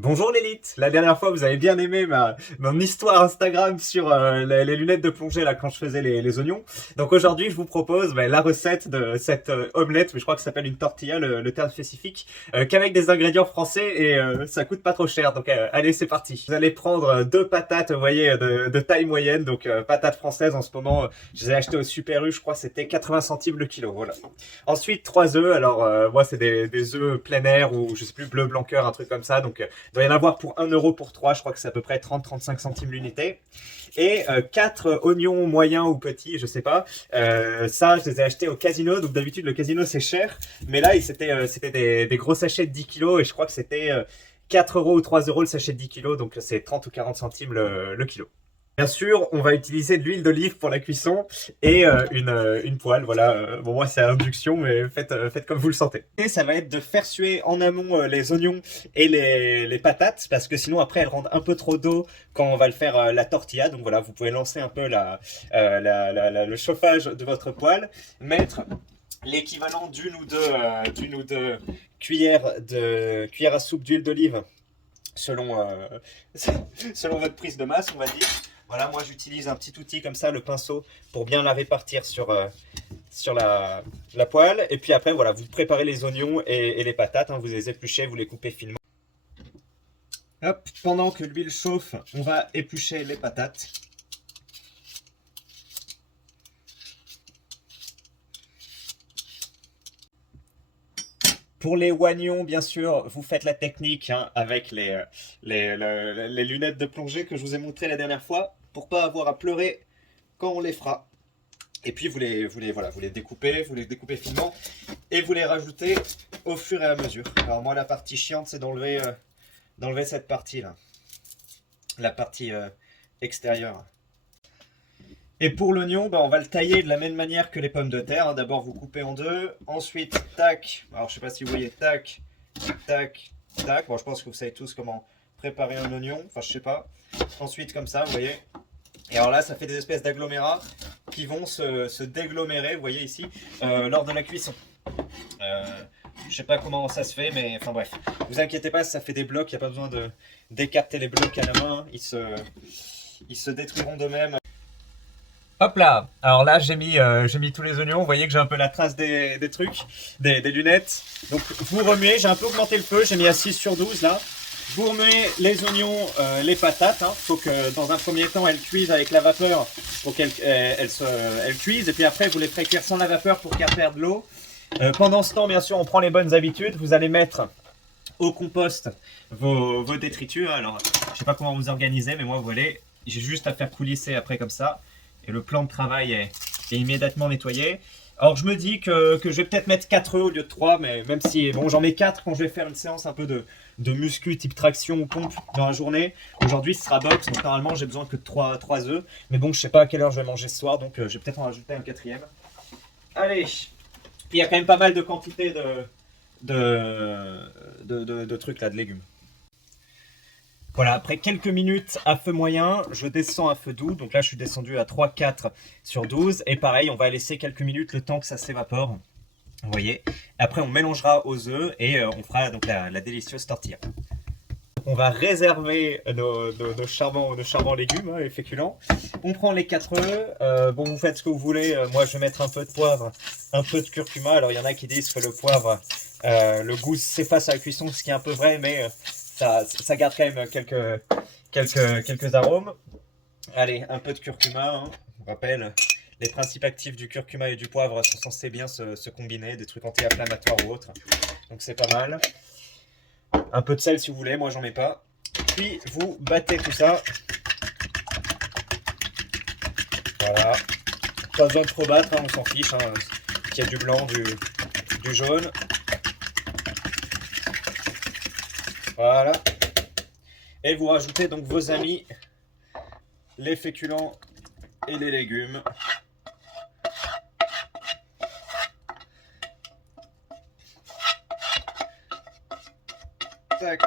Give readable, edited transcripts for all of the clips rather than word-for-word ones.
Bonjour l'élite. La dernière fois, vous avez bien aimé mon histoire Instagram sur les lunettes de plongée là quand je faisais les oignons. Donc aujourd'hui, je vous propose la recette de cette omelette, mais je crois que ça s'appelle une tortilla, le terme spécifique, qu'avec des ingrédients français et ça coûte pas trop cher. Donc allez, c'est parti. Vous allez prendre deux patates, vous voyez, de taille moyenne, donc patates françaises en ce moment. Je les ai achetées au Super U, je crois que c'était 80 centimes le kilo. Voilà. Ensuite, trois œufs. Alors moi, c'est des œufs plein air ou je sais plus bleu blanc cœur, un truc comme ça. Donc il doit y en avoir pour 1 € pour 3, je crois que c'est à peu près 30-35 centimes l'unité. Et 4 oignons moyens ou petits, je sais pas. Ça, je les ai achetés au casino. Donc d'habitude, le casino, c'est cher. Mais là, c'était des gros sachets de 10 kilos. Et je crois que c'était 4 € ou 3 € le sachet de 10 kilos. Donc c'est 30 ou 40 centimes le kilo. Bien sûr, on va utiliser de l'huile d'olive pour la cuisson et une poêle. Voilà, bon, moi c'est à induction, mais faites comme vous le sentez. Et ça va être de faire suer en amont les oignons et les patates, parce que sinon après elles rendent un peu trop d'eau quand on va le faire la tortilla. Donc voilà, vous pouvez lancer un peu le chauffage de votre poêle, mettre l'équivalent d'une ou deux cuillères à soupe d'huile d'olive selon, selon votre prise de masse, on va dire. Voilà, moi j'utilise un petit outil comme ça, le pinceau, pour bien la répartir sur la poêle. Et puis après, voilà, vous préparez les oignons et les patates, hein, vous les épluchez, vous les coupez finement. Hop, pendant que l'huile chauffe, on va éplucher les patates. Pour les oignons, bien sûr, vous faites la technique hein, avec les lunettes de plongée que je vous ai montré la dernière fois, pour pas avoir à pleurer quand on les fera. Et puis voilà, vous les découpez finement et vous les rajoutez au fur et à mesure. Alors moi la partie chiante c'est d'enlever cette partie là, la partie extérieure. Et pour l'oignon, on va le tailler de la même manière que les pommes de terre. D'abord vous coupez en deux, ensuite tac, alors je sais pas si vous voyez tac, tac, tac. Bon je pense que vous savez tous comment préparer un oignon, enfin je sais pas. Ensuite comme ça, vous voyez. Et alors là, ça fait des espèces d'agglomérats qui vont se déglomérer, vous voyez ici, lors de la cuisson. Euh, je sais pas comment ça se fait, mais enfin bref. Vous inquiétez pas, ça fait des blocs, il n'y a pas besoin d'écarter les blocs à la main, ils se détruiront d'eux-mêmes. Hop là. Alors là, j'ai mis tous les oignons. Vous voyez que j'ai un peu la trace des trucs, des lunettes. Donc vous remuez, j'ai un peu augmenté le feu, j'ai mis à 6 sur 12 là. Vous remuez les oignons, les patates. Il faut que dans un premier temps elles cuisent avec la vapeur pour elles cuisent. Et puis après vous les ferez cuire sans la vapeur pour qu'elles perdent l'eau. Pendant ce temps, bien sûr, on prend les bonnes habitudes. Vous allez mettre au compost vos détritus. Alors je sais pas comment vous organisez, mais moi vous voyez, j'ai juste à faire coulisser après comme ça. Et le plan de travail est immédiatement nettoyé. Alors je me dis que je vais peut-être mettre 4 œufs au lieu de 3, mais même si bon, j'en mets 4 quand je vais faire une séance un peu de muscu type traction ou pompe dans la journée. Aujourd'hui ce sera box, donc normalement j'ai besoin que de 3 œufs. Mais bon, je sais pas à quelle heure je vais manger ce soir, donc je vais peut-être en rajouter un quatrième. Allez, il y a quand même pas mal de quantité de trucs là, de légumes. Voilà, après quelques minutes à feu moyen, je descends à feu doux. Donc là, je suis descendu à 3-4 sur 12. Et pareil, on va laisser quelques minutes le temps que ça s'évapore. Vous voyez. Après, on mélangera aux œufs et on fera donc la délicieuse tortilla. On va réserver nos charmants légumes, hein, les féculents. On prend les 4 œufs. Bon, vous faites ce que vous voulez. Moi, je vais mettre un peu de poivre, un peu de curcuma. Alors, il y en a qui disent que le poivre, le goût s'efface à la cuisson, ce qui est un peu vrai, mais ça garde quand même quelques arômes. Allez, un peu de curcuma. Hein. On rappelle, les principes actifs du curcuma et du poivre sont censés bien se combiner, des trucs anti-inflammatoires ou autres. Donc, c'est pas mal. Un peu de sel si vous voulez, moi j'en mets pas. Puis vous battez tout ça. Voilà. Pas besoin de trop battre, hein, on s'en fiche. Hein, qu'il y ait du blanc, du jaune. Voilà. Et vous rajoutez donc vos amis, les féculents et les légumes. Tac.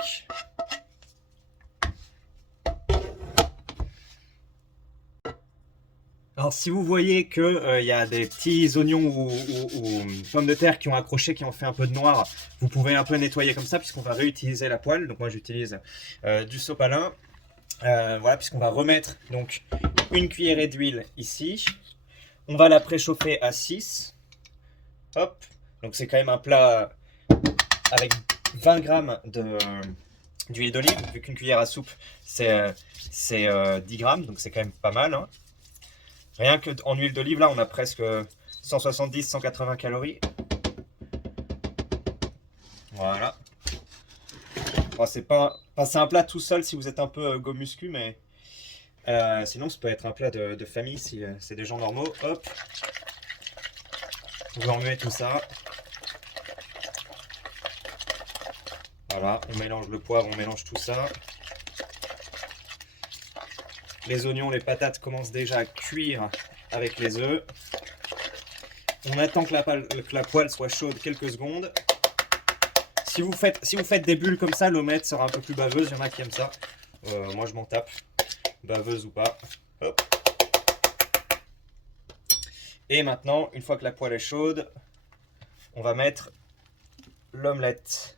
Alors, si vous voyez que y a des petits oignons ou pommes de terre qui ont accroché, qui ont fait un peu de noir, vous pouvez un peu nettoyer comme ça, puisqu'on va réutiliser la poêle. Donc moi, j'utilise du sopalin. Voilà, puisqu'on va remettre donc une cuillerée d'huile ici. On va la préchauffer à 6. Hop. Donc c'est quand même un plat avec 20 grammes d'huile d'olive, vu qu'une cuillère à soupe c'est 10 grammes, donc c'est quand même pas mal, hein. Rien qu'en huile d'olive, là, on a presque 170-180 calories. Voilà. Bon, c'est un plat tout seul si vous êtes un peu go muscu, mais sinon, ça peut être un plat de famille si c'est des gens normaux. Hop. Vous remuez tout ça. Voilà, on mélange le poivre, on mélange tout ça. Les oignons, les patates commencent déjà à cuire avec les œufs. On attend que la poêle soit chaude quelques secondes. Si vous faites des bulles comme ça, l'omelette sera un peu plus baveuse. Il y en a qui aiment ça. Moi, je m'en tape. Baveuse ou pas. Hop. Et maintenant, une fois que la poêle est chaude, on va mettre l'omelette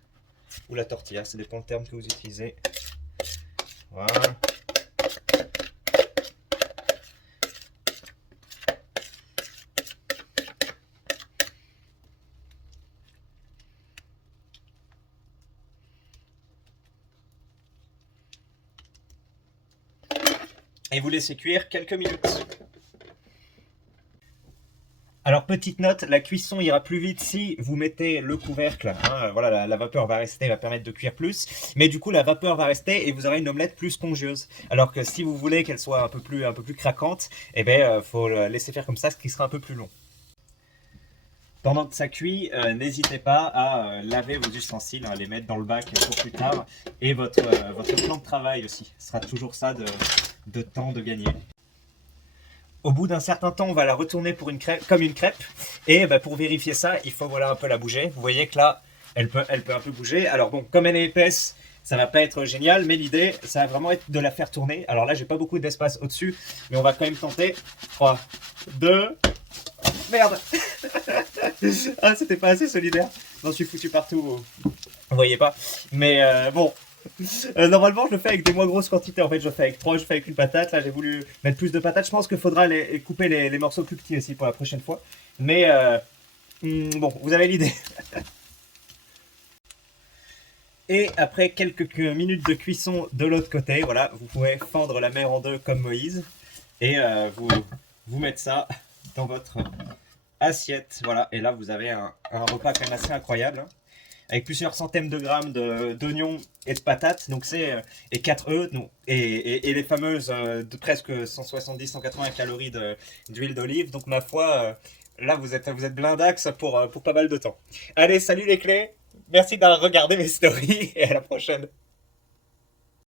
ou la tortilla. Ça dépend du terme que vous utilisez. Voilà. Et vous laissez cuire quelques minutes. Alors petite note, la cuisson ira plus vite si vous mettez le couvercle, hein, voilà, la vapeur va rester, va permettre de cuire plus, mais du coup la vapeur va rester et vous aurez une omelette plus spongieuse. Alors que si vous voulez qu'elle soit un peu plus craquante, eh ben faut la laisser faire comme ça, ce qui sera un peu plus long. Pendant que ça cuit, n'hésitez pas à laver vos ustensiles, hein, les mettre dans le bac pour plus tard, et votre plan de travail aussi. Ce sera toujours ça de temps de gagner. Au bout d'un certain temps, on va la retourner pour comme une crêpe. Et bah, pour vérifier ça, il faut voilà, un peu la bouger. Vous voyez que là, elle peut un peu bouger. Alors bon, comme elle est épaisse, ça va pas être génial, mais l'idée, ça va vraiment être de la faire tourner. Alors là, j'ai pas beaucoup d'espace au-dessus, mais on va quand même tenter. 3, 2... Merde. Ah, c'était pas assez solidaire. J'en suis foutu partout. Vous voyez pas. Mais bon. Normalement, je le fais avec des moins grosses quantités. En fait, je fais avec 3, je fais avec une patate. Là, j'ai voulu mettre plus de patates. Je pense qu'il faudra couper les morceaux plus petits aussi pour la prochaine fois. Mais bon, vous avez l'idée. Et après quelques minutes de cuisson de l'autre côté, voilà, vous pouvez fendre la mer en deux comme Moïse. Et vous mettre ça dans votre assiette. Voilà, et là, vous avez un repas quand même assez incroyable, hein, avec plusieurs centaines de grammes d'oignons et de patates, donc et 4 œufs, et les fameuses de presque 170-180 calories d'huile d'olive. Donc ma foi, là vous êtes blindax pour pas mal de temps. Allez, salut les clés, merci d'avoir regardé mes stories et à la prochaine.